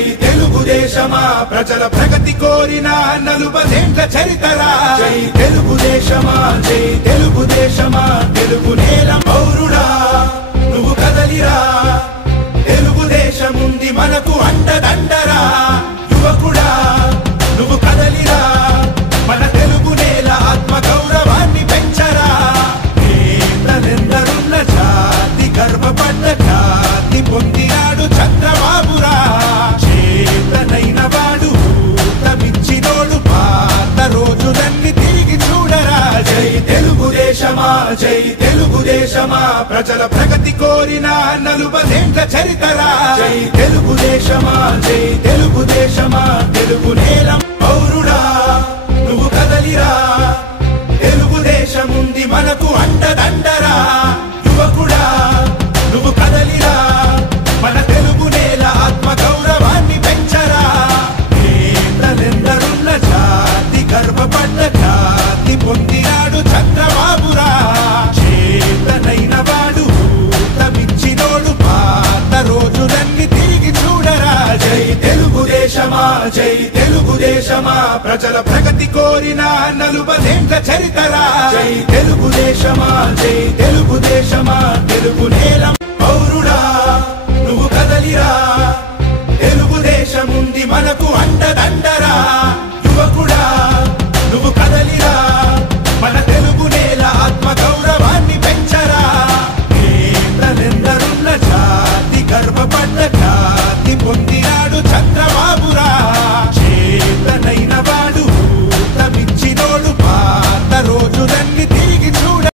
జై తెలుగుదేశమా ప్రజల ప్రగతి కోరిన 40 చరితరా జై తెలుగుదేశమా జై తెలుగుదేశమా తెలుగు నేల పౌరుడా నువ్వు కదలిరా తెలుగుదేశముంది మనకు అండదండరా యువకుడా నువ్వు కదలిరా మన తెలుగు నేల ఆత్మ గౌరవాన్ని పెంచరా నేతలెందరున్న జాతి గర్వపడ్డ జాతి పొందినాడు చంద్రబాబురా చేతనైన వాడు ఊతమిచ్చినోడు పాత రోజులన్నీ తిరిగి చూడరా జై తెలుగుదేశమా జై తెలుగుదేశమా ప్రజల ప్రగతి కోరిన 40 చరితరా జై తెలుగుదేశమా జై తెలుగుదేశమా తెలుగు నేల పౌరుడా నువ్వు కదలిరా తెలుగుదేశముంది మనకు అండదండరా యువకుడా నువ్వు కదలిరా మన తెలుగు నేల ఆత్మ గౌరవాన్ని పెంచరా నేతలెందరున్న జాతి గర్వపడ్డ జాతి పొందినాడు చంద్రబాబురా చేతనైన వాడు ఊతమిచ్చినోడు పాత రోజులన్నీ తిరిగి చూడరా జై తెలుగుదేశమా జై తెలుగుదేశమా ప్రజల ప్రగతి కోరిన 40 చరితరా జై తెలుగుదేశమా జై తెలుగుదేశమా తెలుగు నేల పౌరుడా నువ్వు కదలిరా తెలుగుదేశముంది మనకు అండదండరా యువకుడా నువ్వు కదలిరా మన తెలుగు నేల ఆత్మ గౌరవాన్ని పెంచరా నేతలెందరున్న జాతి గర్వపడ్డ జాతి పొందినాడు చంద్రబాబురా